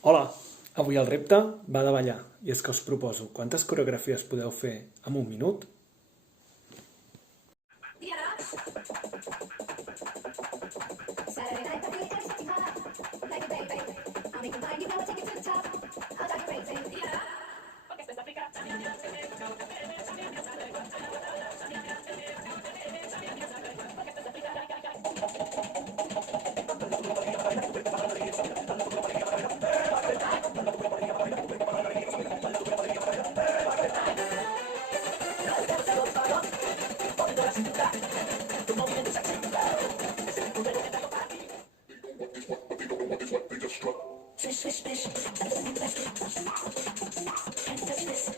Hola, avui el repte va de ballar i és que us proposo quantes coreografies podeu fer en un minut. Saturday night, the beat gets hot, like a baby. I'll make you mine, you know I take it to the top. I'll drive you crazy. Swish, swish, swish. Can't touch this.